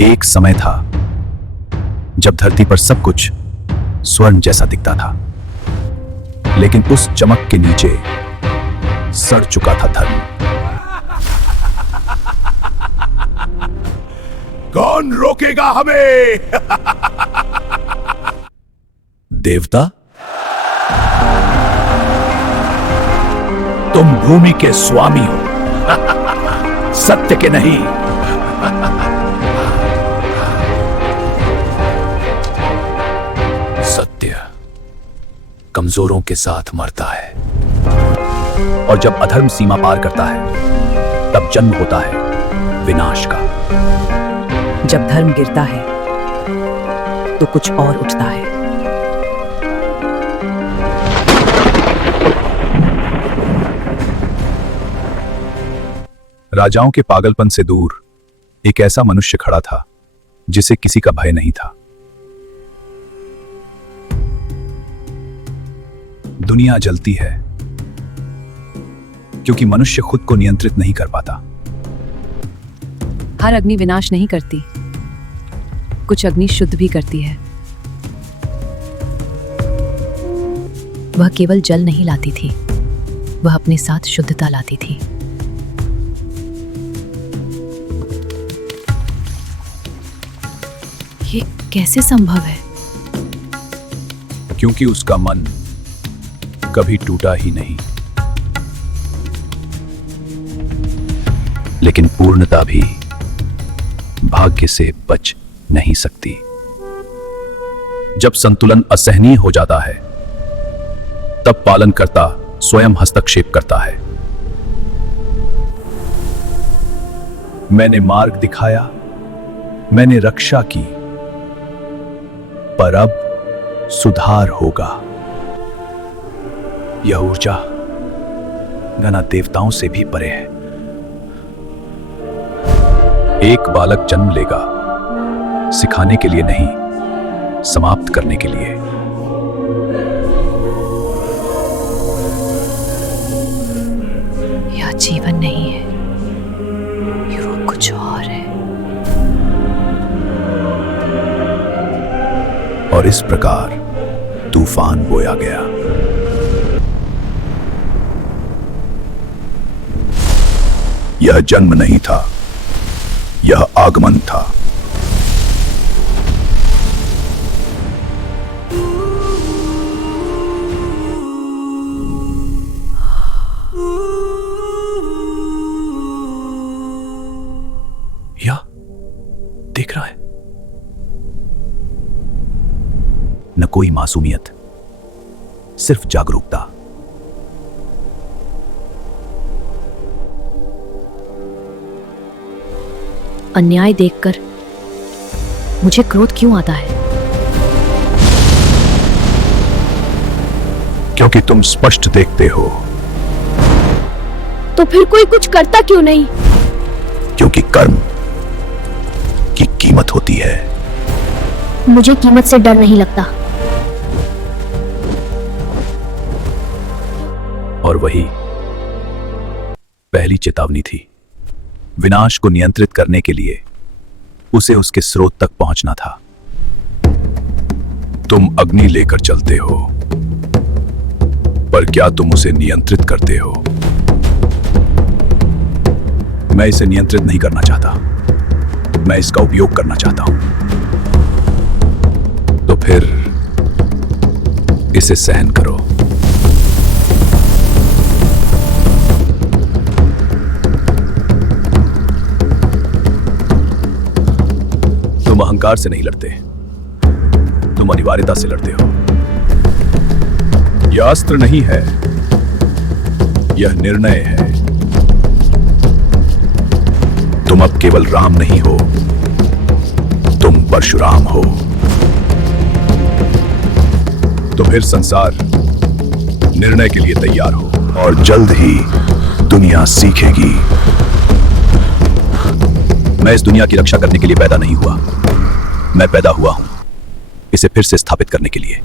एक समय था जब धरती पर सब कुछ स्वर्ण जैसा दिखता था, लेकिन उस चमक के नीचे सड़ चुका था धर्म। कौन रोकेगा हमें? देवता, तुम भूमि के स्वामी हो, सत्य के नहीं। सत्य कमजोरों के साथ मरता है, और जब अधर्म सीमा पार करता है तब जन्म होता है विनाश का। जब धर्म गिरता है तो कुछ और उठता है। राजाओं के पागलपन से दूर एक ऐसा मनुष्य खड़ा था जिसे किसी का भय नहीं था। दुनिया जलती है क्योंकि मनुष्य खुद को नियंत्रित नहीं कर पाता। हर अग्नि विनाश नहीं करती, कुछ अग्नि शुद्ध भी करती है। वह केवल जल नहीं लाती थी, वह अपने साथ शुद्धता लाती थी। ये कैसे संभव है? क्योंकि उसका मन कभी टूटा ही नहीं। लेकिन पूर्णता भी भाग्य से बच नहीं सकती। जब संतुलन असहनीय हो जाता है तब पालनकर्ता स्वयं हस्तक्षेप करता है। मैंने मार्ग दिखाया, मैंने रक्षा की, पर अब सुधार होगा। यह ऊर्जा घना देवताओं से भी परे है। एक बालक जन्म लेगा, सिखाने के लिए नहीं, समाप्त करने के लिए। यह जीवन नहीं है, यह कुछ और है। और इस प्रकार तूफान बोया गया। यह जन्म नहीं था, यह आगमन था। यह देख रहा है, न कोई मासूमियत, सिर्फ जागरूकता। अन्याय देखकर मुझे क्रोध क्यों आता है? क्योंकि तुम स्पष्ट देखते हो। तो फिर कोई कुछ करता क्यों नहीं? क्योंकि कर्म की कीमत होती है। मुझे कीमत से डर नहीं लगता। और वही पहली चेतावनी थी। विनाश को नियंत्रित करने के लिए उसे उसके स्रोत तक पहुंचना था। तुम अग्नि लेकर चलते हो, पर क्या तुम उसे नियंत्रित करते हो? मैं इसे नियंत्रित नहीं करना चाहता, मैं इसका उपयोग करना चाहता हूं। तो फिर इसे सहन करो। तुम अहंकार से नहीं लड़ते, तुम अनिवार्यता से लड़ते हो। यह अस्त्र नहीं है, यह निर्णय है। तुम अब केवल राम नहीं हो, तुम परशुराम हो। तो फिर संसार निर्णय के लिए तैयार हो, और जल्द ही दुनिया सीखेगी। मैं इस दुनिया की रक्षा करने के लिए पैदा नहीं हुआ, मैं पैदा हुआ हूं इसे फिर से स्थापित करने के लिए।